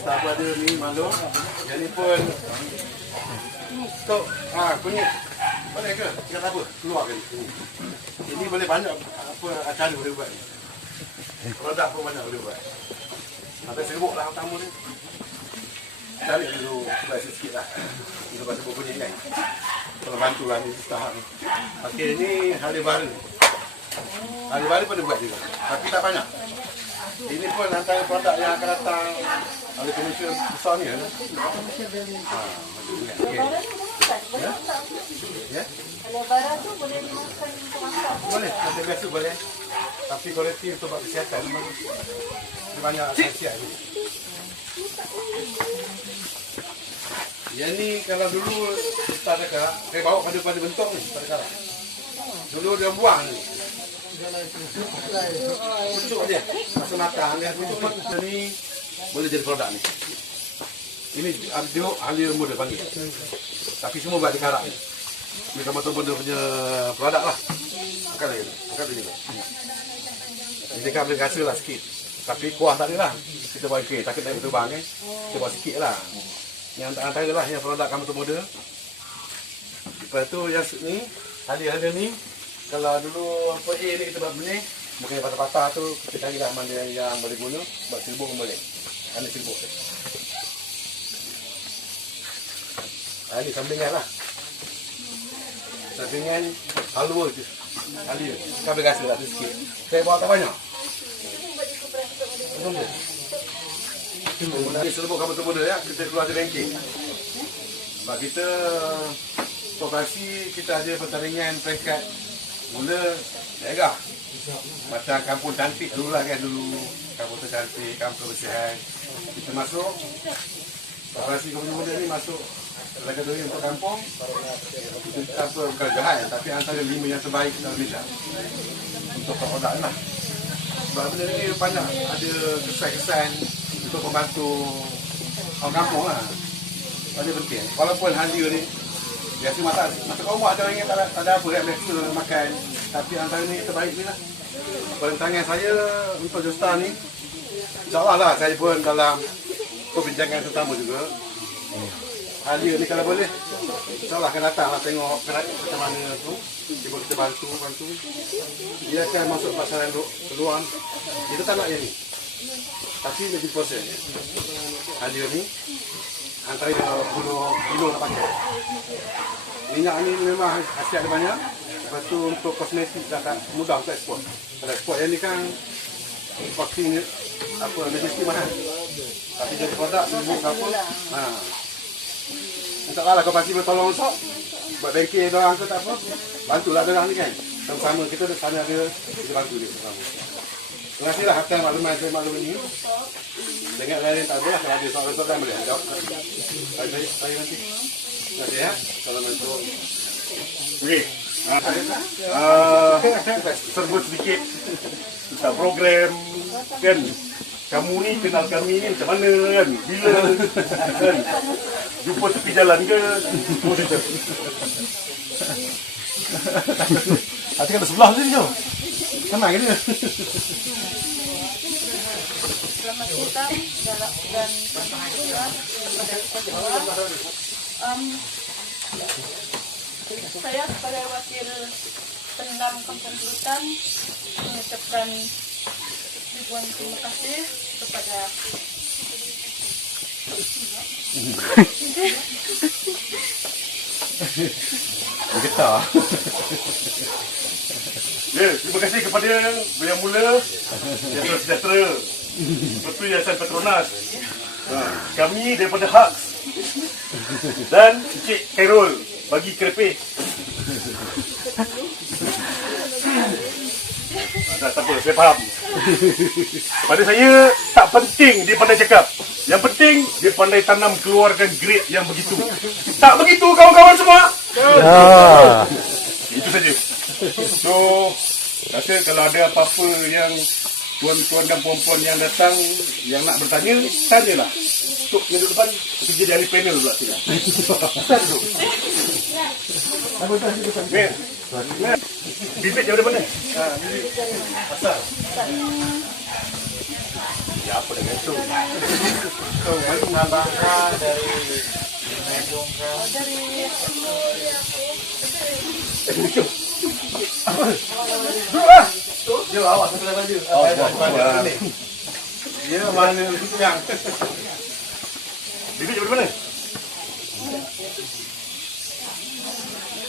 Tak ada ni malu. Yang ni pun untuk kunyit. Boleh ke? Tinggal apa? Keluar ke ni? Ini boleh banyak apa acara boleh buat. Produk pun banyak boleh buat. Sampai serbuk lah pertama ni. Cari dulu price sikit lah. Lepas tu kunyit kan. Kalau bantulah ni tahap ni. Okey, ni hari baru. Hari baru pun dia buat juga. Tapi tak banyak. Ini pun antara produk yang akan datang oleh komersial besar ni. Ya? Kalau barang tu boleh dimakan untuk masak? Boleh, macam biasa boleh. Tapi kualiti untuk buat kesihatan bagus. Dia banyak khasiat ni. Yang ni kalau dulu tak ada karak, saya bawa pada bentuk ni, tak ada karak. Dulu dia buang ni. Pucuk dia, masa matang dia pucuk ni boleh jadi produk ni. Ini tengok ahli muda panggil. Tapi semua buat di karak ni. Ini teman-teman dia punya produk lah. Makan lagi tu, makan lagi tu. Ini kan boleh rasa lah sikit. Tapi kuah tak ada lah. Kita buat okey, takut naik betul bang kan. Kita buat sikit lah. Yang antara lah yang produk kamu tu muda. Lepas tu yang ni, ahli-ahli ni. Kalau dulu apa A ni kita buat benih, mungkin patah-patah tu kita cari lah mana yang boleh guna, buat serbuk pun boleh. Ada serbuk tu. Ini sambingan lah. Sambingan halwa tu. Halwa. Kan berasa lah tu sikit. Saya bawa tak banyak. Belum dia. Ini serbuk kamu tu muda ya, kita keluar dari ranking. Sebab kita operasi, kita ada pertandingan peringkat mula daerah. Macam kampung cantik dulu lah kan dulu. Kampung cantik, kampung bersihan. Kita masuk. Operasi kampung muda ni masuk kategori untuk kampung. Kita apa bukan jahat tapi antara 5 yang terbaik dalam Malaysia. Untuk produk ni lah. Sebab benda ni banyak ada kesan-kesan untuk membantu orang kampung lah. Ada penting. Walaupun halia ni biasa masa kau rumah ada orang yang tak ada apa kan biasa makan. Tapi antara ni terbaik ni lah. Perantangan saya untuk Joestar ni, insyaAllah lah saya pun dalam perbincangan pertama juga. Halia ni kalau boleh, insyaAllah akan datang lah tengok macam mana tu. Kita bantu. Dia akan masuk pasaran keluar. Kita tak nak yang ni. Tapi lebih proses. Halia ni, antara 10 kilo nak pakai. Minyak ni memang khasiat dia banyak. Lepas tu untuk kosmetik dah tak mudah untuk ekspor. Kalau ekspor yang ni kan vaksin apa medistik mahal. Tapi jadi produk serbuk apa. InsyaAllah kau pasti bertolong sok. Buat bengkel orang ke tak apa. Bantulah orang ni kan. Sama-sama kita di sana ada kita bantu dia sama. Terima kasihlah atas maklumat saya maklum ini. Dengar lain tak ada lah. Kalau ada soalan-soalan boleh jawab. Saya nanti. Terima kasih ya. Assalamualaikum. Okey. Sebut sedikit tentang program kan. Kamu ni kenal kami ni macam mana kan? Bila kan? Jumpa tepi jalan ke? Hati kan sebelah sini je. Senang ke dia? Selamat datang dan saya sebagai wakil penenang Kampung Kelutan mengucapkan ribuan terima kasih kepada Getar. Terima kasih kepada yang mula Yayasan Sejahtera. Betul Yayasan Petronas. Kami daripada Haks dan Encik Khairul bagi kerepek. Tak apa, saya faham. Pada saya tak penting dia pandai cakap. Yang penting dia pandai tanam keluarkan grade yang begitu. Tak begitu kawan-kawan semua? Itu saja. So, rasa kalau ada apa-apa yang tuan-tuan dan puan-puan yang datang yang nak bertanya, tanyalah. Tuk minggu depan kita jadi ahli panel pula sila. Kita duduk. Bibit daripada mana? Bibit asal. Ya apa dengan itu? Nambahkan dari medium kan. Dari Dia awak sebelah baju. Dia mana yang? Bibit dari mana?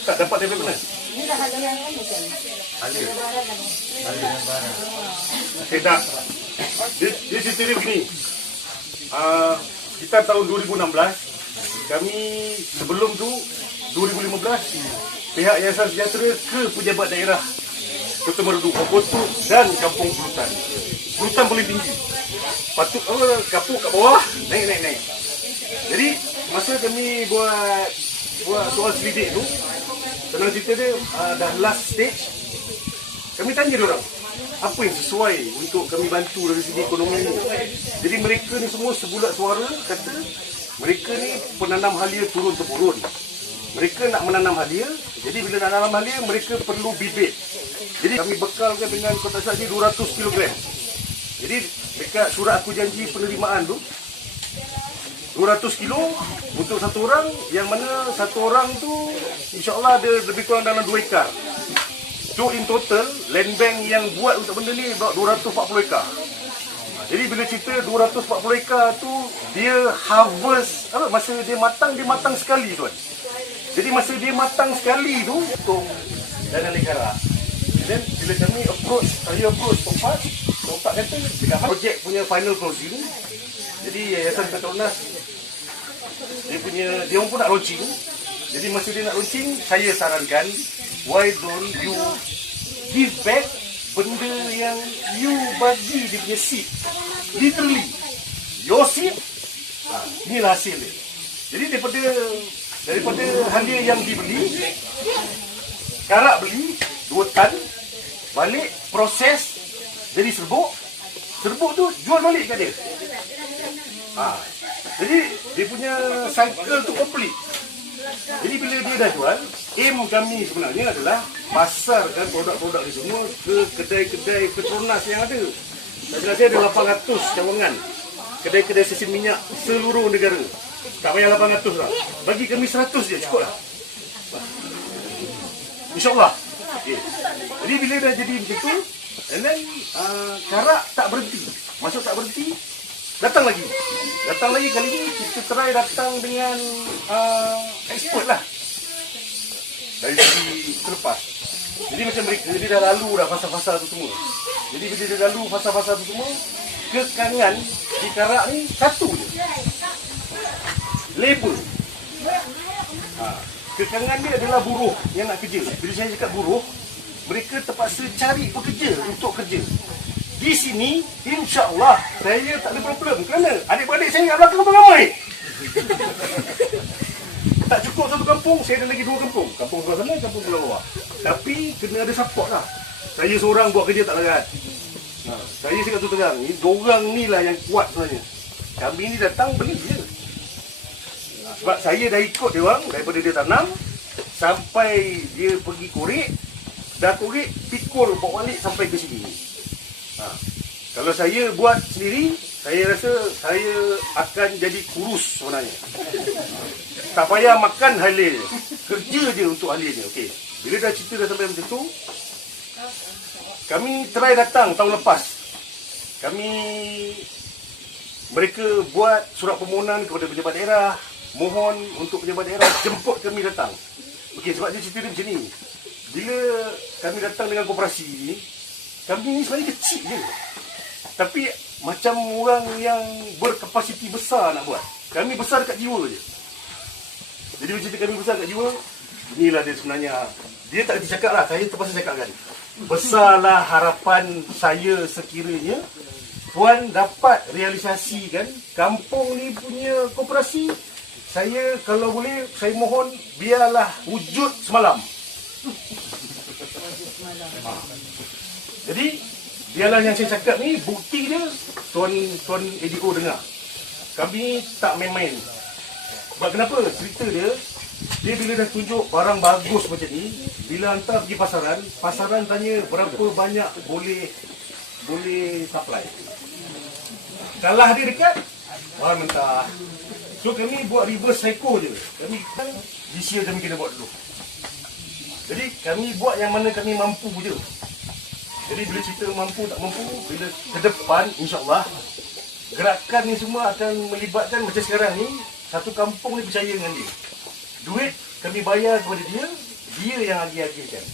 Tak dapat dari mana? ini dah ada yang ini kan. Halia. Okay, dah. Dia cerita dia begini. Kita tahun 2016, kami sebelum tu 2015 pihak Yayasan Sejahtera ke pejabat daerah Kota Merdu, Kokotu dan Kampung Kelutan. Kelutan paling tinggi. Patut kapuk kat bawah, naik. Jadi masa kami buat soal selidik tu, senang cerita dia dah last stage, kami tanya dia orang apa yang sesuai untuk kami bantu dari segi ekonomi ni. Jadi mereka ni semua sebulat suara kata mereka ni penanam halia turun-temurun. Mereka nak menanam halia, jadi bila nak menanam halia mereka perlu bibit. Jadi kami bekalkan dengan kotak saji 200 kg. Jadi dekat surat aku janji penerimaan tu 200 kilo untuk satu orang, yang mana satu orang tu insya-Allah dia lebih kurang dalam 2 ekar. So in total land bank yang buat untuk benda ni 240 ekar. Jadi bila cerita 240 ekar tu dia harvest masa dia matang sekali tuan. Jadi masa dia matang sekali tu untuk dana negara. Dan bila kami saya approach Tompak kata dekat projek punya final closing. Jadi Yayasan Petronas dia pun nak launching. Jadi masa dia nak launching, saya sarankan why don't you give back benda yang you bagi dia punya seed. Literally your seed, inilah hasil dia. Jadi daripada halia yang dibeli, karak beli 2 tan, balik proses jadi serbuk tu jual balik kat dia. Jadi dia punya cycle tu complete. Jadi bila dia dah jual, aim kami sebenarnya adalah pasarkan produk-produk ni semua ke kedai-kedai Petronas yang ada. Saya ada 800 cawangan kedai-kedai stesen minyak seluruh negara. Tak payah 800 lah. Bagi kami 100 je cukup lah. InsyaAllah. Okay. Jadi bila dah jadi macam tu, and then karak tak berhenti. Masuk tak berhenti, datang lagi kali ni kita try datang dengan expert lah dari segi terlepas. Jadi macam mereka dia dah lalu dah fasa-fasa tu semua. Jadi bila dia lalu fasa-fasa tu semua, kekangan di karak ni satu je, label. Kekangan dia adalah buruh yang nak kerja. Bila saya cakap buruh, mereka terpaksa cari pekerja untuk kerja. Di sini, insya-Allah saya tak ada problem. Kerana adik-beradik saya kat belakang pun ramai. Tak cukup satu kampung, saya ada lagi 2 kampung. Kampung sebelah sana, kampung sebelah bawah. Tapi kena ada support lah. Saya seorang buat kerja tak larat. Saya cakap tu terang, ni dorang ni lah yang kuat sebenarnya. Kami ni datang beli je. Sebab saya dah ikut dia orang daripada dia tanam sampai dia pergi korek. Dah korek, pikul bawa balik sampai ke sini. Kalau saya buat sendiri, saya rasa saya akan jadi kurus sebenarnya. Tak payah makan halia, kerja je untuk halia ni. Okey. Bila dah cerita dah sampai macam tu, kami try datang tahun lepas. Mereka buat surat permohonan kepada pejabat daerah, mohon untuk pejabat daerah jemput kami datang. Okey, sebab dia cerita dia macam ni. Bila kami datang dengan koperasi ni, kami ni sebenarnya kecil je. Tapi macam orang yang berkapasiti besar nak buat. Kami besar dekat jiwa je. Jadi bila cerita kami besar dekat jiwa, inilah dia sebenarnya. Dia tak cakap lah, saya terpaksa cakapkan. Besarlah harapan saya sekiranya Puan dapat realisasikan kampung ni punya koperasi. Saya kalau boleh, saya mohon biarlah wujud semalam. Jadi biarlah yang saya cakap ni bukti dia, Tuan ADO dengar. Kami tak main-main. Sebab kenapa? Cerita dia bila dah tunjuk barang bagus macam ni, bila hantar pergi pasaran tanya berapa banyak boleh supply. kalah dia dekat, wah mentah. So kami buat reverse psycho je. Kami this year kami kena buat dulu. Jadi kami buat yang mana kami mampu je. Jadi bila cerita mampu tak mampu, bila ke depan insya-Allah gerakan ni semua akan melibatkan macam sekarang ni, satu kampung ni percaya dengan dia. Duit kami bayar kepada dia, dia yang agih-agihkan.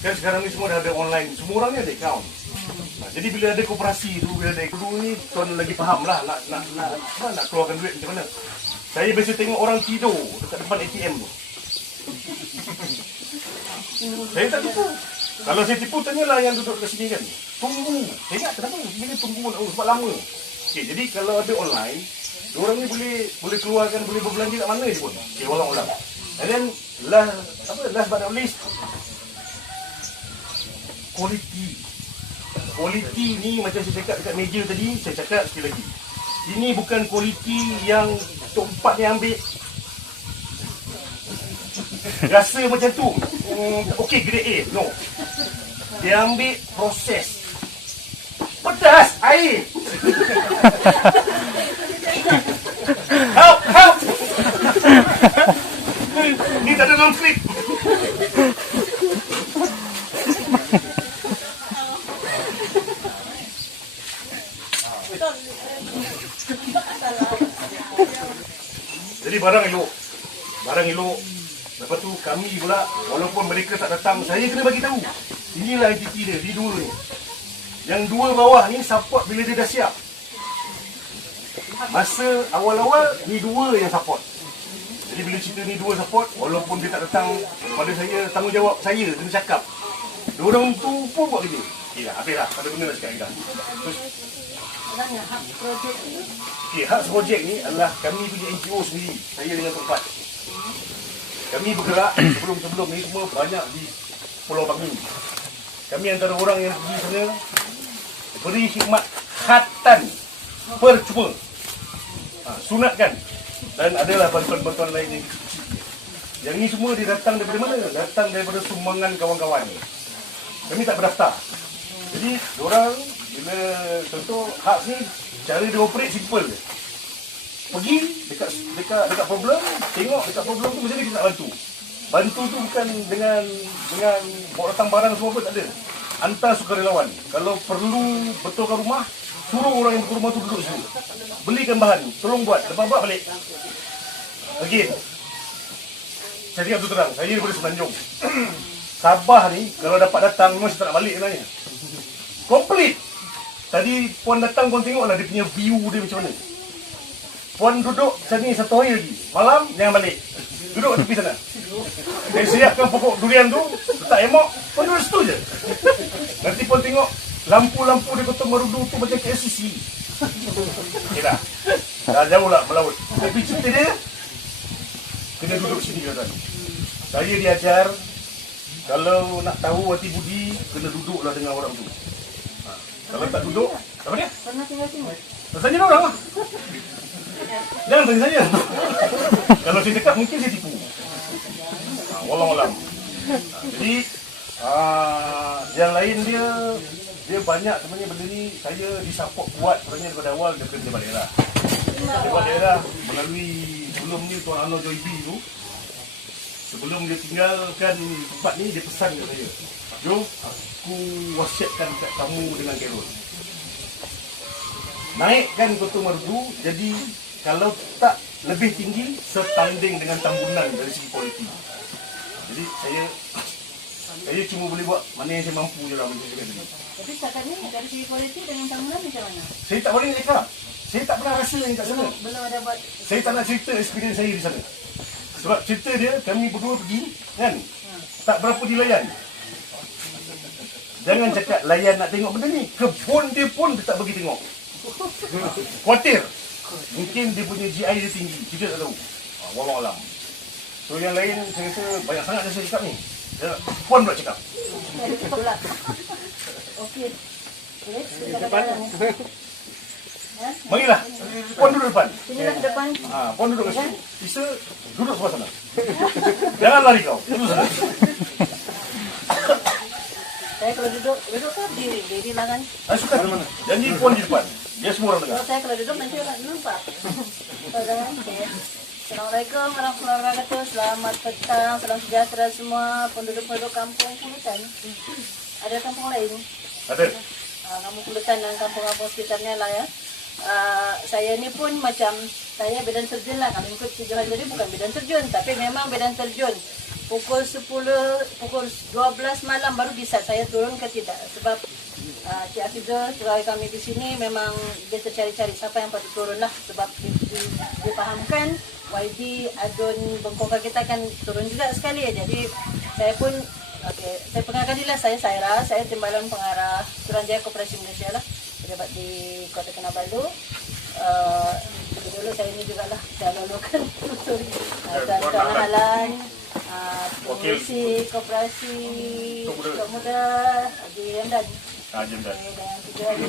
Kan sekarang ni semua dah ada online, semua orang ni ada account. Jadi bila ada koperasi tu, bila ada dulu ni tuan lagi faham lah nak keluarkan duit macam mana. Saya biasa tengok orang tidur dekat depan ATM tu. Saya tak tipu. Kalau saya tipu, tanyalah yang duduk dekat sini kan. Tunggu. Saya ingat kenapa dia tunggu sebab lama. Okay, jadi kalau ada online, orang ni boleh keluarkan, boleh berbelanja kat mana je pun. Okay, ulang-ulang. And then last but not least, Kualiti ni macam saya cakap dekat meja tadi, saya cakap sekali lagi. Ini bukan kualiti yang Tok Empat ni ambil. Rasa macam tu. Okey, grade A. No. Dia ambil proses. Pedas air. Help. Ni tak ada dalam skrip. Jadi barang elok. Lepas tu kami pula, walaupun mereka tak datang, saya kena bagi tahu. Inilah entiti dia, di dua ni. Yang dua bawah ni support bila dia dah siap. Masa awal-awal, ni dua yang support. Jadi bila cerita ni dua support, walaupun dia tak datang pada saya, tanggungjawab saya kena cakap. Diorang tu pun buat kerja. Okey lah, habis lah. Tak ada benda nak cakap dah. Terus, hak projek ni. okay, hak projek ni adalah kami punya NGO sendiri. Saya dengan Tok Pat. Kami bergerak sebelum ni semua banyak di Pulau Bangi. Kami antara orang yang pergi sana beri khidmat khatan percuma. Sunatkan. Dan adalah bantuan-bantuan lain yang kecil. Yang ni semua dia datang daripada mana? Datang daripada sumbangan kawan-kawan. Kami tak berdaftar. Jadi, diorang bila contoh hak ni, cara dia operate simple je. Pergi dekat problem, tengok dekat problem tu macam mana kita nak bantu. Bantu tu bukan dengan bawa datang barang semua pun tak ada. Hantar sukarelawan. Kalau perlu betulkan rumah, suruh orang yang betul rumah tu duduk sini. Belikan bahan, tolong buat, lepas buat balik. Again, saya cakap tu terang, saya daripada Semenanjung. Sabah ni, kalau dapat datang, memang saya tak nak balik sebenarnya. Complete. Tadi Puan datang, Puan tengoklah dia punya view dia macam mana. Puan duduk sini satu hari lagi. Malam, jangan balik. Duduk tepi sana. Saya siapkan pokok durian tu, letak emok, Puan duduk situ je. Nanti Puan tengok, lampu-lampu di Kota Marudu tu macam KLCC. Okay dah. Dah jauh lah melaut. Tapi cerita dia, kena duduk sini kata. Saya diajar, kalau nak tahu hati budi, kena duduklah dengan orang tu. Kalau tak duduk, apa dia? Pernah tinggal sini? Tanya orang lah. Jangan tanya saya. Kalau saya cakap, mungkin saya tipu. Walau-walau. Jadi, yang lain dia banyak sebenarnya benda ni, saya disupport kuat sebenarnya daripada awal daripada Jabat Daerah. Jabat Daerah melalui sebelum ni Tuan Anwar Joibi tu, sebelum dia tinggalkan tempat ni, dia pesan ke saya, "Jom, aku wasiatkan kat kamu dengan Carol. Naikkan Kota Marudu, jadi kalau tak lebih tinggi, setanding dengan Tambunan dari segi kualiti." Jadi saya cuma boleh buat mana yang saya mampu je lah macam cakap tadi. Tapi setakat ni dari segi kualiti dengan Tambunan macam mana? Saya tak boleh nak cakap. Saya tak pernah rasa yang kat sana. Belum ada buat. Saya tak nak cerita experience saya di sana. Sebab cerita dia, kami berdua pergi, kan? Tak berapa dilayan. Jangan cakap layan nak tengok benda ni. Kebun dia pun dia tak bagi tengok. Khawatir. Mungkin dia punya GI dia tinggi. Kita tak tahu. Wallahualam. So yang lain, saya rasa banyak sangat yang saya cakap ni. Puan pula cakap. Ada cukup lah. Okey. Boleh? Depan. Marilah. Puan duduk depan. Sinilah ke depan. Puan duduk kat sini. Isa, duduk sebelah sana. Jangan lari kau. Duduk sana. Saya kalau duduk kan diri lah kan. Suka. Janji Puan di depan. Biar semua orang dengar. Kalau saya kalau duduk nanti orang lupa. Oke. Assalamualaikum warahmatullahi wabarakatuh. Selamat petang, salam sejahtera semua penduduk-penduduk kampung Kulutan. Ada kampung lain? Ada. Kampung Kulutan dan kampung-kampung sekitarnya lah ya. Saya ni pun macam saya medan terjun lah. Kalau ikut si Johan tadi bukan medan terjun, tapi memang medan terjun. Pukul 12 malam baru bisa saya turun ke tidak. Sebab Cik Afizul, pegawai kami di sini memang dia tercari-cari siapa yang patut turun lah. Sebab dipahamkan YB Adun Bengkoka kita akan turun juga sekali ya. Jadi saya pun saya pengarahkan diri lah. Saya Saira, saya timbalan pengarah Suruhanjaya Koperasi Malaysia lah. Pejabat di Kota Kinabalu. Dulu saya ini juga lah, saya lalukan Tuan Halan, Komisi Koperasi Tok Muda, Haji Ramdan. Dan tiga hari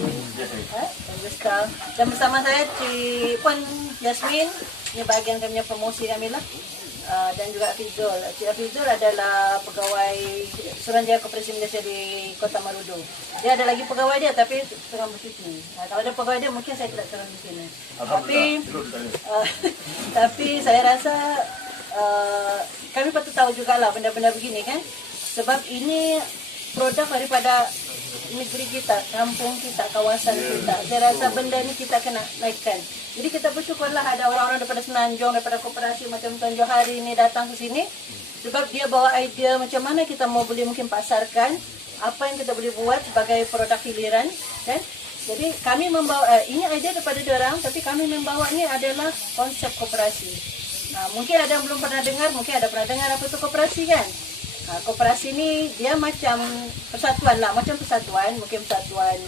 dan bersama saya Cik Puan Yasmin, ini bahagian kami promosi kami lah. Dan juga Afizul. Cik Afizul adalah pegawai Suruhanjaya Koperasi Malaysia di Kota Marudu. Dia ada lagi pegawai dia tapi tengah bercuti. Kalau ada pegawai dia mungkin saya tidak turun di sini. Tapi saya rasa kami patut tahu jugalah benda-benda begini kan. Sebab ini produk daripada negeri kita, kampung kita, kawasan kita. Saya rasa benda ni kita kena naikkan. Jadi kita bersyukurlah ada orang-orang daripada Senanjung, daripada koperasi macam Tuan Johari ni datang ke sini. Sebab dia bawa idea macam mana kita mau boleh mungkin pasarkan apa yang kita boleh buat sebagai produk hiliran, kan? Jadi kami membawa ini idea daripada dia orang, tapi kami membawa ni adalah konsep koperasi. Mungkin ada yang belum pernah dengar, mungkin ada pernah dengar apa itu koperasi kan? Koperasi ni dia macam persatuan lah, macam persatuan, mungkin persatuan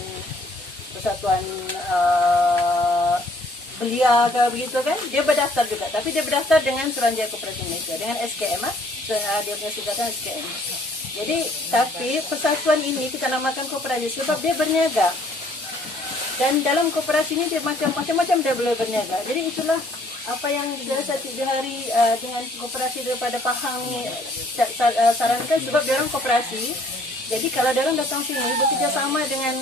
belia ke begitu kan. Dia berdaftar juga, tapi dia berdaftar dengan Suruhanjaya Koperasi Malaysia, dengan SKM dia punya singkatan SKM. Jadi tapi persatuan ini kita namakan koperasi sebab dia berniaga. Dan dalam koperasi ini dia macam-macam dia boleh berniaga. Jadi itulah apa yang biasa Cik Johari dengan koperasi daripada Pahang ni sarankan, sebab dia orang koperasi. Jadi kalau dia orang datang sini bekerjasama dengan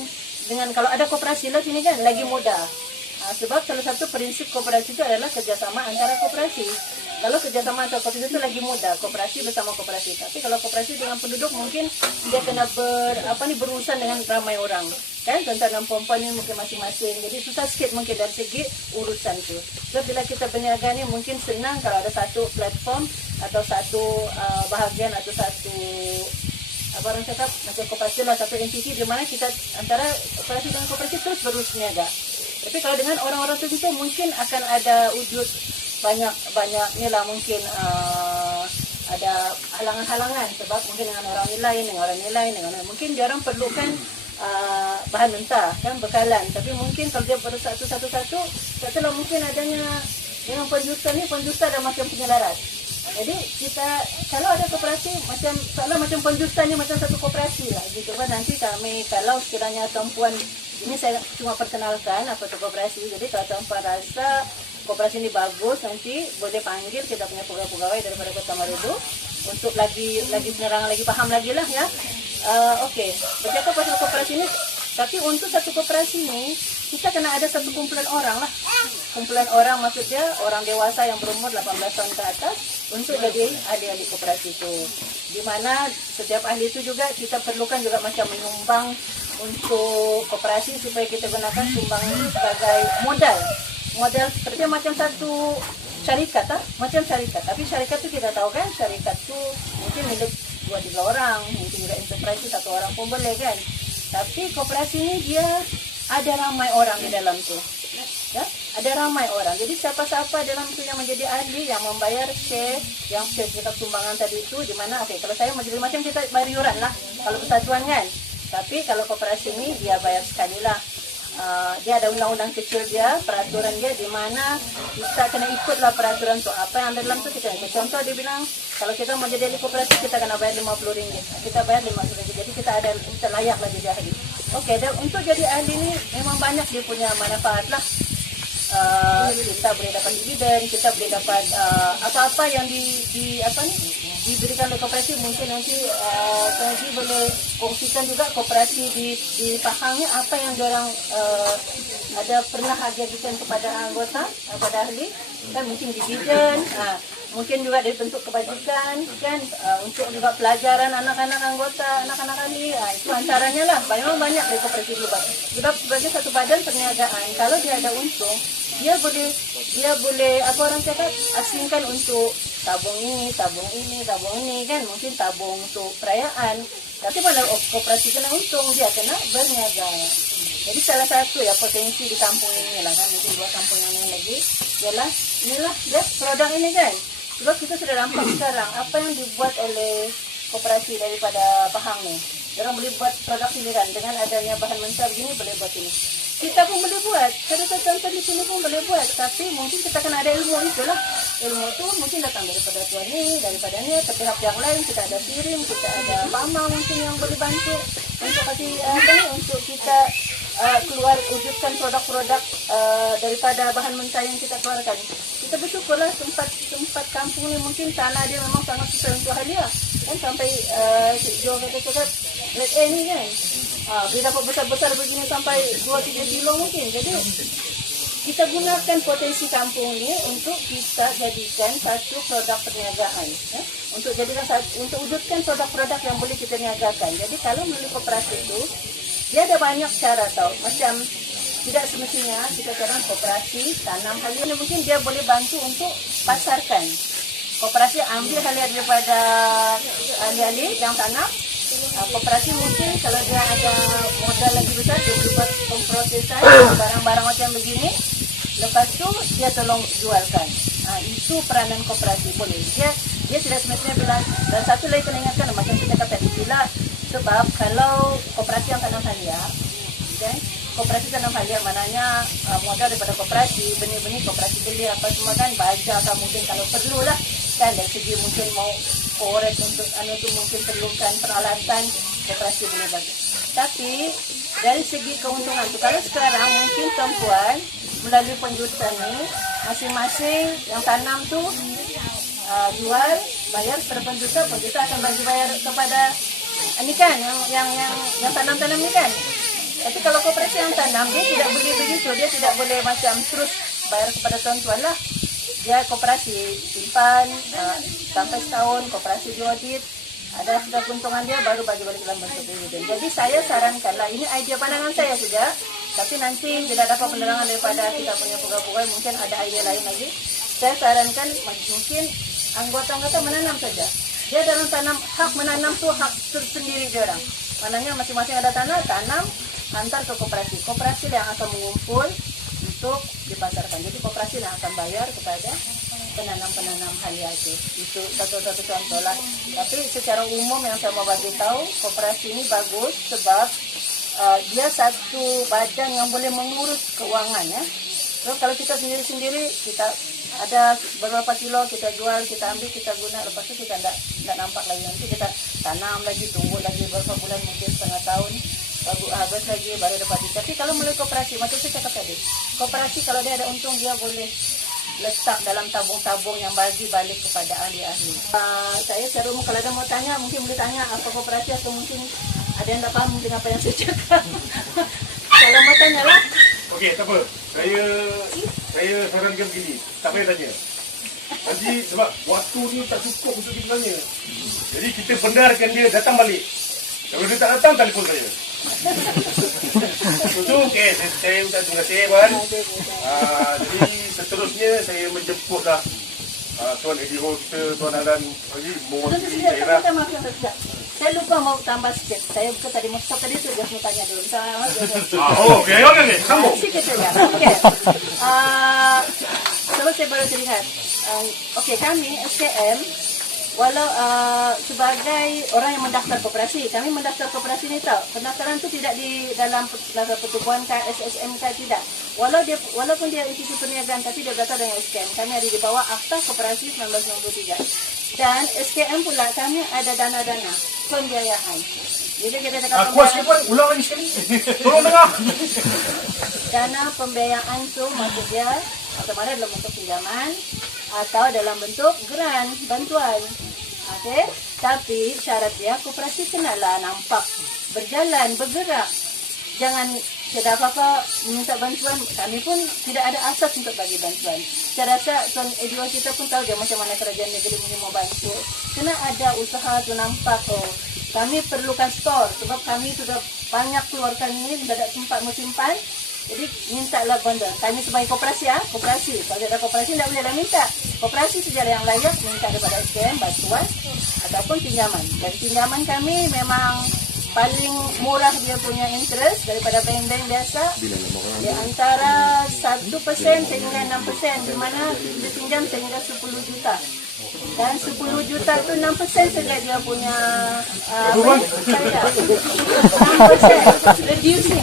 kalau ada koperasi lah sini kan lagi mudah. Sebab salah satu prinsip koperasi itu adalah kerjasama antara koperasi. Kalau kerjasama antara koperasi itu lagi mudah, koperasi bersama koperasi. Tapi kalau koperasi dengan penduduk mungkin dia kena berurusan dengan ramai orang. Kan tuan-tuan dan puan-puan ni mungkin masing-masing. Jadi susah sikit mungkin dari segi urusan tu. Sebab bila kita berniaga ni mungkin senang kalau ada satu platform atau satu bahagian atau satu orang cakap macam koperasi lah, satu entiti di mana kita antara koperasi dengan koperasi terus berniaga. Tapi kalau dengan orang-orang tertentu mungkin akan ada wujud banyak ni lah, mungkin ada halangan-halangan sebab mungkin dengan orang ni lain, mungkin dia orang perlukan bahan mentah kan, bekalan. Tapi mungkin kalau dia bersatu-satu katalah mungkin adanya dengan penjusta ni, penjusta ada macam penyelaras. Jadi kita kalau ada koperasi macam penjusta ni macam satu koperasi lah gitu kan. Nanti kami kalau sekiranya tuan-puan, ini saya cuma perkenalkan apa itu koperasi. Jadi kalau tuan-puan rasa koperasi ini bagus, nanti boleh panggil kita punya pegawai daripada Kota Marudu untuk lagi penerangan, lagi paham lagi lah ya. Okey, bercakap pasal koperasi ini, tapi untuk satu koperasi ni kita kena ada satu kumpulan orang lah. Kumpulan orang maksudnya orang dewasa yang berumur 18 tahun ke atas untuk jadi ahli-ahli koperasi itu. Di mana setiap ahli itu juga kita perlukan juga macam menyumbang untuk koperasi supaya kita gunakan sumbang sebagai modal seperti macam satu syarikat macam syarikat. Tapi syarikat tu kita tahu kan, syarikat tu mungkin milik 2-3 orang, mungkin juga enterprise tu 1 orang pun boleh kan. Tapi koperasi ni dia ada ramai orang di dalam tu ya, ada ramai orang. Jadi siapa-siapa dalam tu yang menjadi ahli, yang membayar share, yang share kita sumbangan tadi itu, di mana kalau saya majlis macam kita bayar iuran lah kalau persatuan kan. Tapi kalau koperasi ni dia bayar sekali lah. Dia ada undang-undang kecil dia, peraturan dia, di mana kita kena ikutlah peraturan tu. Apa yang ada dalam tu kita ikut. Contoh dia bilang kalau kita mau jadi ahli koperasi kita kena bayar RM50. Kita bayar RM50. Jadi kita layaklah jadi ahli. Okey, dan untuk jadi ahli ni memang banyak dia punya manfaat lah. Kita boleh dapat dividen, kita boleh dapat apa-apa yang diberikan oleh koperasi. Mungkin nanti boleh kongsikan juga koperasi di Pahang ni apa yang diorang ada pernah ajarkan kepada anggota, kepada ahli, kan mungkin dividen, mungkin juga dari bentuk kebajikan, kan untuk juga pelajaran anak-anak anggota, anak-anak ahli, itu antaranya lah. Memang banyak dari koperasi global. Sebab sebagai satu badan perniagaan, kalau dia ada untung, dia boleh apa orang cakap, asingkan untuk tabung ini, kan mungkin tabung untuk perayaan. Tapi pada koperasi kena untung, dia kena berniaga. Jadi salah satu ya potensi di kampung ini lah kan, mungkin 2 kampung yang lain lagi, ialah inilah ya produk ini kan. Sebab kita sudah nampak sekarang apa yang dibuat oleh koperasi daripada Pahang ni. Orang boleh buat produk sendirian dengan adanya bahan mentah begini, boleh buat ini. Kita pun boleh buat, contoh di sini pun boleh buat, tapi mungkin kita kena ada ilmu itulah. Ilmu itu mungkin datang daripada tuan ni, daripada ni, ke pihak lain, kita ada sirim, kita ada mama mungkin yang boleh bantu untuk kasih untuk kita keluar wujudkan produk-produk daripada bahan mentah yang kita keluarkan. Kita bersyukurlah tempat kampung ni mungkin tanah dia memang sangat susah untuk halia. Kan sampai Jo kata cakap grade A ni kan. Dia dapat besar-besar begini sampai 2-3 kilo mungkin. Jadi kita gunakan potensi kampung ni untuk kita jadikan satu produk perniagaan. Untuk wujudkan produk-produk yang boleh kita niagakan. Jadi kalau melalui koperasi itu, dia ada banyak cara tau. Macam tidak semestinya kita sekarang koperasi tanam halia, mungkin dia boleh bantu untuk pasarkan. Koperasi ambil halia daripada ahli-ahli yang tanam. Koperasi mungkin kalau dia ada modal lagi besar, dia buat pemprosesan barang-barang macam begini. Lepas tu dia tolong jualkan. Itu peranan koperasi boleh. Dia tidak semestinya bilang. Dan satu lagi kena ingatkan macam kita kata bila. Sebab kalau koperasi yang tanam halia, okay, koperasi tanam halia maknanya modal daripada koperasi, benih-benih koperasi beli apa semua kan, baja atau mungkin kalau perlu lah kan, dari segi mungkin mau korek untuk itu mungkin perlukan peralatan, koperasi boleh bagi. Tapi dari segi keuntungan tu, kalau sekarang mungkin perempuan melalui penjurusan ni masing-masing yang tanam tu jual, bayar kepada penjurusan akan bagi bayar kepada ini kan yang tanam-tanam ni kan. Tapi kalau koperasi yang tanam, dia tidak boleh begitu, dia tidak boleh macam terus bayar kepada tuan-tuan lah. Dia koperasi simpan sampai setahun, koperasi diaudit, ada sudah keuntungan dia baru bagi balik dalam bentuk dividen. Jadi saya sarankanlah, ini idea pandangan saya saja, tapi nanti tidak dapat penerangan daripada kita punya pegawai, mungkin ada idea lain lagi. Saya sarankan mungkin anggota-anggota menanam saja. Dia dalam tanam, hak menanam tu hak tersendiri dia orang. Maknanya masing-masing ada tanah, tanam, antar ke koperasi. Koperasi yang akan mengumpul untuk dipasarkan. Jadi koperasi yang akan bayar kepada penanam-penanam halia itu. Itu satu-satu contoh lah. Tapi secara umum yang saya mau bagi tahu, koperasi ini bagus sebab dia satu badan yang boleh mengurus keuangan ya. Terus kalau kita sendiri-sendiri, kita ada beberapa kilo kita jual, kita ambil, kita guna, lepas itu kita tidak nampak lagi. Nanti kita tanam lagi, tunggu lagi beberapa bulan, mungkin setengah tahun, habis lagi, baru dapat. Tapi kalau melalui koperasi, macam saya cakap tadi, koperasi kalau dia ada untung, dia boleh letak dalam tabung-tabung yang bagi balik kepada ahli-ahli. Saya secara umum, kalau ada mau tanya, mungkin boleh tanya apa koperasi, atau mungkin ada yang tak faham dengan apa yang saya cakap. Kalau mau tanya lah. Okey, tak apa. Saya sarankan begini. Tak payah tanya. Nanti sebab waktu ni tak cukup untuk kita tanya. Jadi kita benarkan dia datang balik. Kalau dia tak datang, telefon saya. Itu okey. Saya minta terima kasih, Puan. Jadi seterusnya saya menjemputlah Tuan Edio kita, Tuan Alan lagi mewakili daerah. Saya lupa mau tambah sikit. Saya buka tadi mau stop tadi tu dia mau tanya dulu. Okey, sambung. Sikit saja. Okey. Sebab saya baru terlihat. Okey, kami SKM walau sebagai orang yang mendaftar koperasi, kami mendaftar koperasi ni tahu. Pendaftaran tu tidak di dalam lembaga pertubuhan SSM tidak. Walaupun dia institusi perniagaan tapi dia berasal dengan SKM. Kami ada di bawah Akta Koperasi 1993. Dan SKM pula kami ada dana-dana pembiayaan. Jadi kita cakap ulang lagi sekali. Tolong dengar. Dana pembiayaan tu maksudnya sama ada dalam bentuk pinjaman atau dalam bentuk grant, bantuan. Okey, tapi syarat dia koperasi kenalah nampak berjalan, bergerak. Jangan tidak apa-apa meminta bantuan, kami pun tidak ada asas untuk bagi bantuan. Saya rasa Tuan Edwa kita pun tahu dia macam mana kerajaan negeri ini mau bantu. Kena ada usaha tu nampak, kami perlukan store sebab kami sudah banyak keluarkan ini, tidak ada tempat mau simpan. Jadi mintalah bantuan. Kami sebagai koperasi, koperasi. Kalau ada koperasi tidak boleh minta. Koperasi sejarah yang layak minta daripada SKM bantuan ataupun pinjaman. Dan pinjaman kami memang paling murah dia punya interest daripada bank-bank biasa. Di antara 1% sehingga 6%, di mana dia pinjam sehingga 10 juta. Dan 10 juta tu 6% saja dia punya saya. 6% reducing.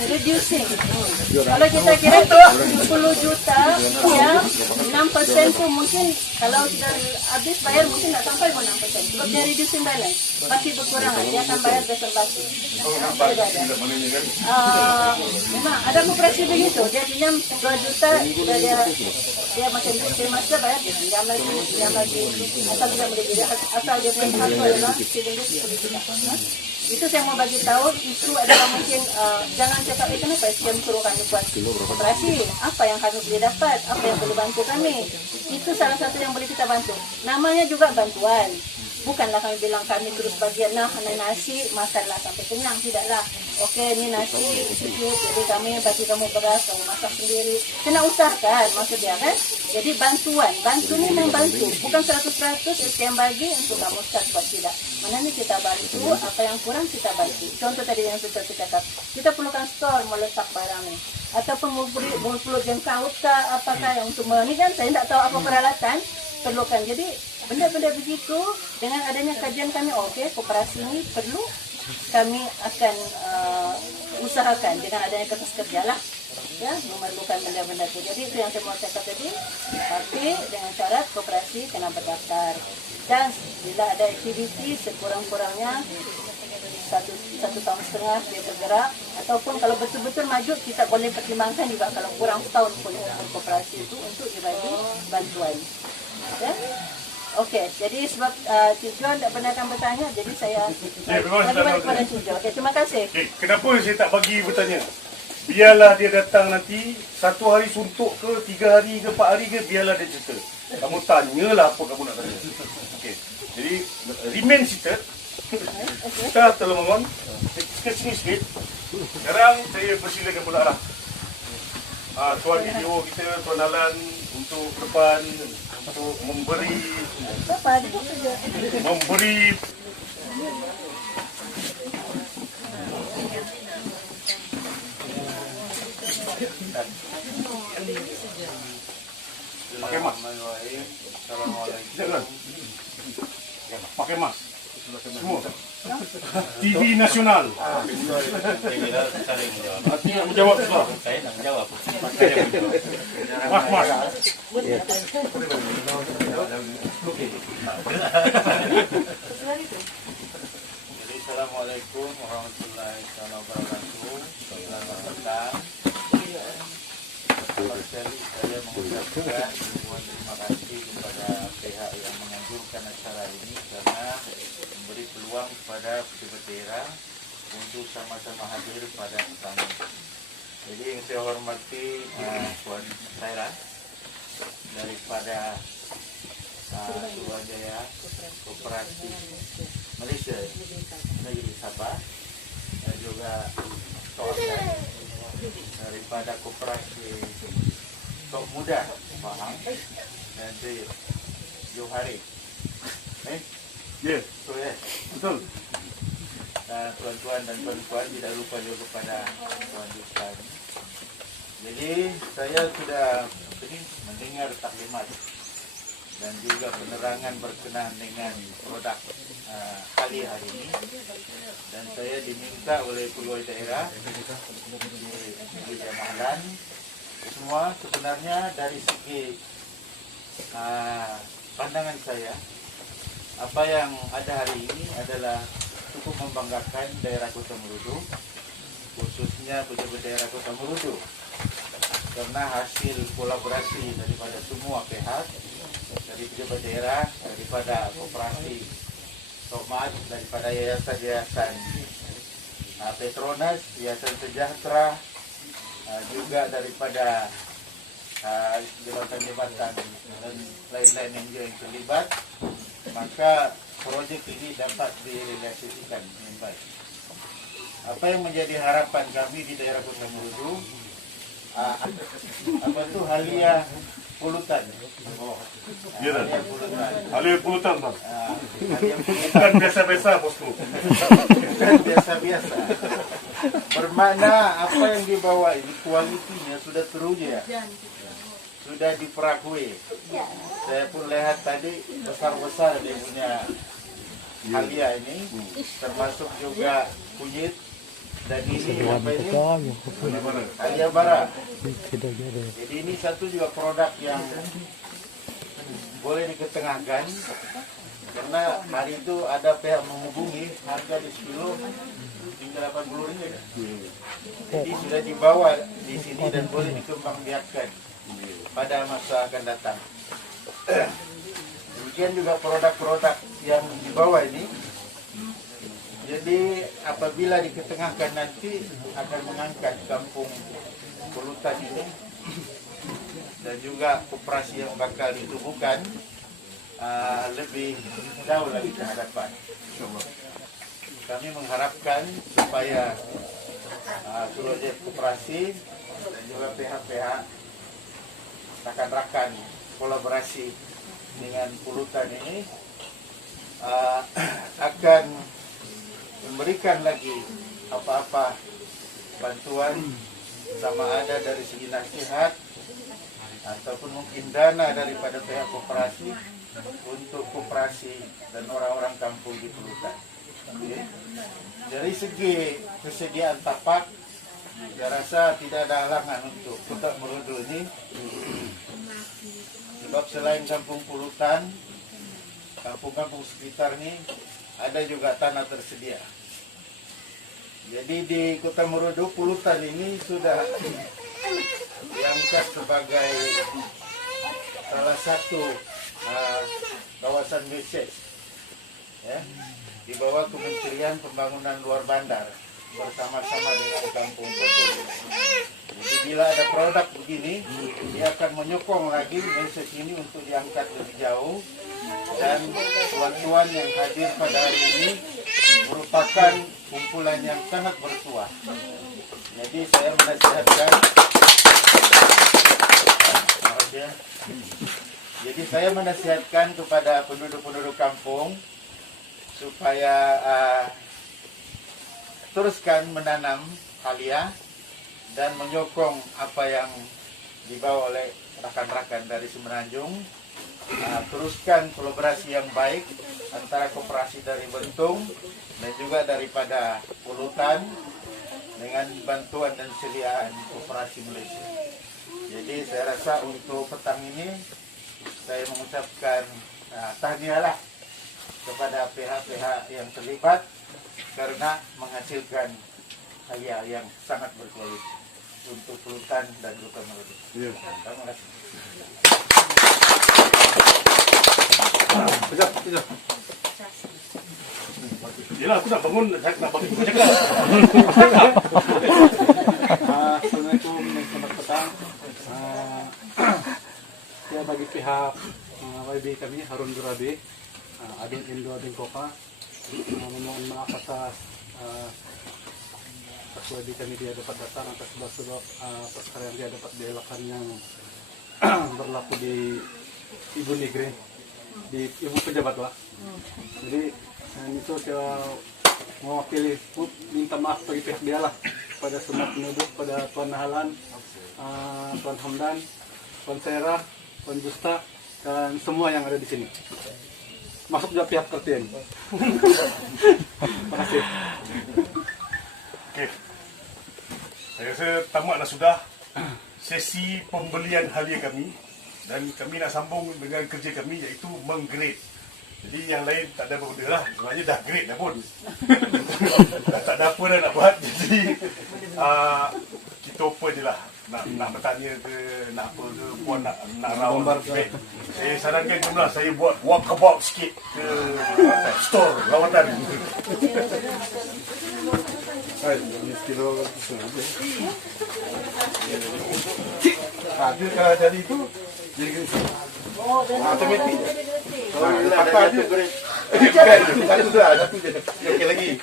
Kalau kita kira 10 juta yang 6% tu mungkin kalau sudah habis bayar mungkin tak sampai pun 6%. Sebab dia reducing balance, masih berkurangan, dia akan bayar besar basi. Memang ada koperasi begitu, dia pinjam 2 juta, dia macam masa bayar, dia pinjam lagi. Asal tidak boleh jadi, asal dia punya hasil adalah sehingga 10 juta. Itu saya mau bagi tahu, itu adalah mungkin jangan cakap kenapa SKM suruh kami buat koperasi, apa yang kami boleh dapat, apa yang boleh bantu kami. Itu salah satu yang boleh kita bantu. Namanya juga bantuan. Bukanlah kami bilang kami terus bagian nasi makanlah sampai kenyang, tidaklah. Okey, ni nasi sikit, jadi kami bagi kamu beras, kamu masak sendiri. Kena usahakan maksud dia kan. Jadi bantuan ni membantu, bukan 100% SKM bagi untuk kamu start buat, tidak. Mana ni kita bantu, apa yang kurang kita bantu. Contoh tadi yang sudah kita cakap, kita perlukan store meletak barang ni, ataupun mau perlu jengkau ke apakah yang untuk ni kan saya tak tahu apa peralatan perlukan. Jadi benda-benda begitu dengan adanya kajian kami, okey, koperasi ini perlu, kami akan usahakan dengan adanya kertas kerja lah, ya, memerlukan benda-benda itu. Jadi itu yang saya mau cakap tadi, tapi dengan syarat koperasi kena berdaftar. Dan bila ada aktiviti sekurang-kurangnya 1,5 tahun dia bergerak, ataupun kalau betul-betul maju kita boleh pertimbangkan juga kalau kurang setahun pun koperasi itu untuk dibagi bantuan. Ya? Okey, jadi sebab Cik John tak pernah akan bertanya, jadi saya bagi balik kepada Cik John. Okey, terima kasih. Kenapa saya tak bagi bertanya? Biarlah dia datang nanti, 1 hari suntuk ke, 3 hari ke, 4 hari ke, biarlah dia cerita. Kamu tanyalah apa kamu nak tanya. Okey, jadi remain seated. Kita tolong mohon, sikit sikit. Sekarang saya persilakan pula lah. Tuan video kita, Tuan Alan untuk depan, untuk memberi pakai mask. Pakai mask. Semua. TV nasional. Artinya menjawab semua. Saya nak menjawab. Mas. Jadi Assalamualaikum warahmatullahi wabarakatuh. Selamat datang. Pertama sekali saya mengucapkan ribuan terima kasih kepada pihak yang menganjurkan acara ini karena memberi peluang kepada pejabat daerah untuk sama-sama hadir pada petang ini. Jadi yang saya hormati Puan Saira daripada Suruhanjaya Koperasi Malaysia Negeri Sabah dan juga kawan daripada Koperasi Tok Muda Pahang dan Johari. Ya, betul. Dan tuan-tuan dan puan-puan, tidak lupa juga kepada Tuan Justan. Jadi saya sudah mendengar taklimat dan juga penerangan berkenaan dengan produk kali hari ini, dan saya diminta oleh pegawai daerah di Jamalan semua sebenarnya dari segi pandangan saya, apa yang ada hari ini adalah cukup membanggakan daerah Kota Marudu, khususnya pejabat daerah Kota Marudu, karena hasil kolaborasi daripada semua pihak, dari pejabat daerah, daripada koperasi Tomat, daripada yayasan-yayasan Petronas, Yayasan Sejahtera, juga daripada jabatan-jabatan dan lain-lain yang terlibat, maka proyek ini dapat direalisasikan dengan baik. Apa yang menjadi harapan kami di daerah Kota Marudu, apa itu halia polutan. Ya, Halia polutan. halia polutan, Bang. Halia polutan. Bukan biasa-biasa, bosku. Bukan biasa-biasa. Bermakna apa yang dibawa ini kualitinya sudah teruji ya. Sudah diperakui. Saya pun lihat tadi besar-besar dia punya halia ini, termasuk juga kunyit dan ini apa ini? Halia bara. Jadi ini satu juga produk yang boleh diketengahkan karena hari itu ada pihak menghubungi harga di kilo tinggal 80 ringgit. Jadi sudah dibawa di sini dan boleh dikembangbiakkan pada masa akan datang. Demikian juga produk-produk yang dibawa ini. Jadi apabila diketengahkan nanti akan mengangkat kampung polutan ini dan juga koperasi yang bakal ditubuhkan lebih jauh lagi ke hadapan. Kami mengharapkan supaya proyek koperasi dan juga pihak-pihak rakan-rakan kolaborasi dengan polutan ini akan memberikan lagi apa-apa bantuan sama ada dari segi nasihat ataupun mungkin dana daripada pihak koperasi untuk koperasi dan orang-orang kampung di polutan. Okay. Dari segi kesediaan tapak, saya rasa tidak ada halangan untuk Kota Marudu ini. Sebab selain kampung polutan, kampung-kampung sekitar ini ada juga tanah tersedia. Jadi di Kota Marudu polutan ini sudah diangkat sebagai salah satu kawasan wisata ya, di bawah Kementerian Pembangunan Luar Bandar bersama-sama dengan Kampung Kotor. Jadi bila ada produk begini, dia akan menyokong lagi message ini untuk diangkat lebih jauh. Dan tuan-tuan yang hadir pada hari ini merupakan kumpulan yang sangat bertuah. Jadi saya menasihatkan, kepada penduduk-penduduk kampung supaya teruskan menanam halia dan menyokong apa yang dibawa oleh rakan-rakan dari Semenanjung. Teruskan kolaborasi yang baik antara koperasi dari Bentung dan juga daripada polutan dengan bantuan dan sediaan koperasi Malaysia. Jadi saya rasa untuk petang ini saya mengucapkan tahniah kepada pihak-pihap yang terlibat karena menghasilkan halia yang sangat berkualitas untuk polutan dan Kota Marudu. Terima kasih. Sekejap. Yelah, aku nak bangun, nak bagi kau cakap. Assalamualaikum dan selamat petang. Ya, bagi pihak YB kami, Harun Durabe, Adin Indo Adin Kopa, memohon maaf atas YB kami dia dapat datang atas sebab perkara yang dia dapat dielakkan yang berlaku di Ibu Negeri, di Ibu Pejabat lah. Jadi itu saya mewakili minta maaf bagi pihak dia lah, pada semua penduduk, pada Tuan Nahalan, Tuan Hamdan, Tuan Serah, Tuan Justa, dan semua yang ada di sini. Masuk juga pihak tertien. Terima kasih. Okey. Saya rasa tamatlah sudah sesi pembelian halia kami dan kami nak sambung dengan kerja kami iaitu menggrade. Jadi yang lain tak ada benda lah, sebenarnya dah grade dah pun. Dah tak ada apa dah nak buat. Jadi kita open je lah. Nak bertanya ke, nak apa ke, puan nak round baik. Saya sarankan jumlah saya buat walkabout sikit ke store lawatan. Hai, ini kilo Dia kalau dari itu jadi gini. Oh, dan Automatic. Kalau bila ada Patah jatuh je. grade. Satu dah, satu je. Okey lagi.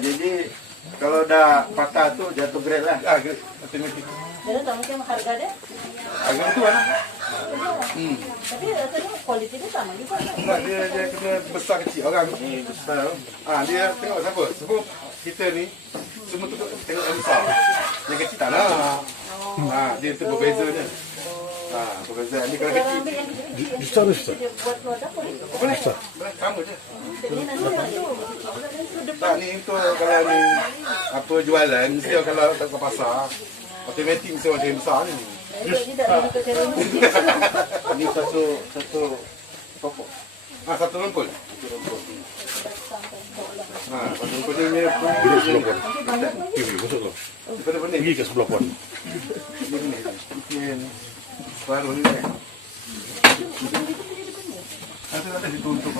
Jadi kalau dah patah tu jatuh grade lah. Ah, automatic. jadi tak mungkin harga dia. Agak betul lah. Tapi rasanya kualiti dia sama juga. Enggak, dia kena besar kecil orang. Ni besar. Dia tengok siapa? Sebab kita ni semua tu tengok yang besar. Yang kecil tak nak. Dia tu berbeza dia. Berbeza. Ni kalau Orang kecil. ambil yang kecil-kecil, dia buat keluar dapur. Boleh. Sama je. Ini nanti tu. Tak, ni untuk kalau ni apa jualan, mesti kalau tak ke pasar, automatik mesti orang yang besar ni. Tidak ada ke cara ini. Ni satu pokok. Satu rumput. Satu rumput ni dia Masuk tu. daripada benda Pergi ke sebelah pon. ni. Baru ni. Ada situ untuk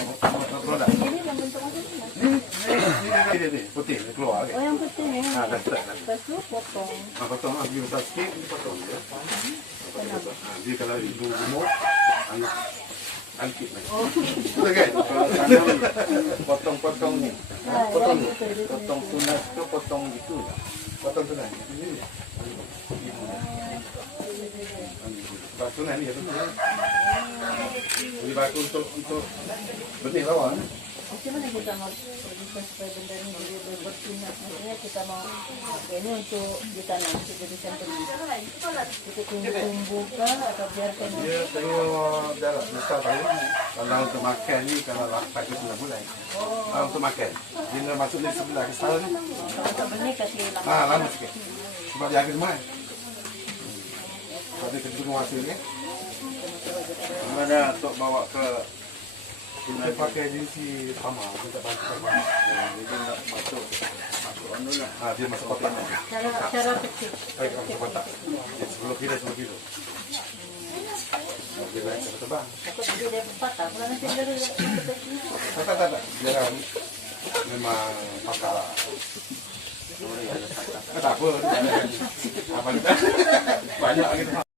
produk. Ini yang bentuk macam ni. Ni putih ni keluar kan. Oh, yang putih ni. Dah start. Lepas tu potong. Potong lagi besar sikit, potong dia. Dia kalau ibu gemuk, angkit lagi. Betul kan? Kalau tanam potong-potong ni. Potong. Potong tunas tu potong gitu. Potong tu nak. Batu ni ada tu. Ini batu untuk benih lawan. Macam mana kita mau produksi supaya benda ni dia bersinar? Maksudnya kita mau ini untuk ditanam, untuk jadikan benih. Kita tumbuhkan atau biarkan dia. Dia tengok dalam besar tahu. Kalau untuk makan ni kalau 8 ke 9 bulan. Kalau untuk makan. Dia masuk ni sebelah ke setahun ni. Kalau untuk benih kasih lama. Lama sikit. Sebab dia agak semua. Sebab dia tengok hasil ni. Mana Tok bawa ke Kita pakai agensi sama, kita bantu sama. jadi nak masuk anu lah. Dia masuk kotak. Cara kecil. Baik, masuk kotak. Dia 10 kilo. Dia naik ke terbang. Takut dia patah. Kalau nanti dia Tak. Dia kan memang pakar lah. Tak apa. Banyak gitu.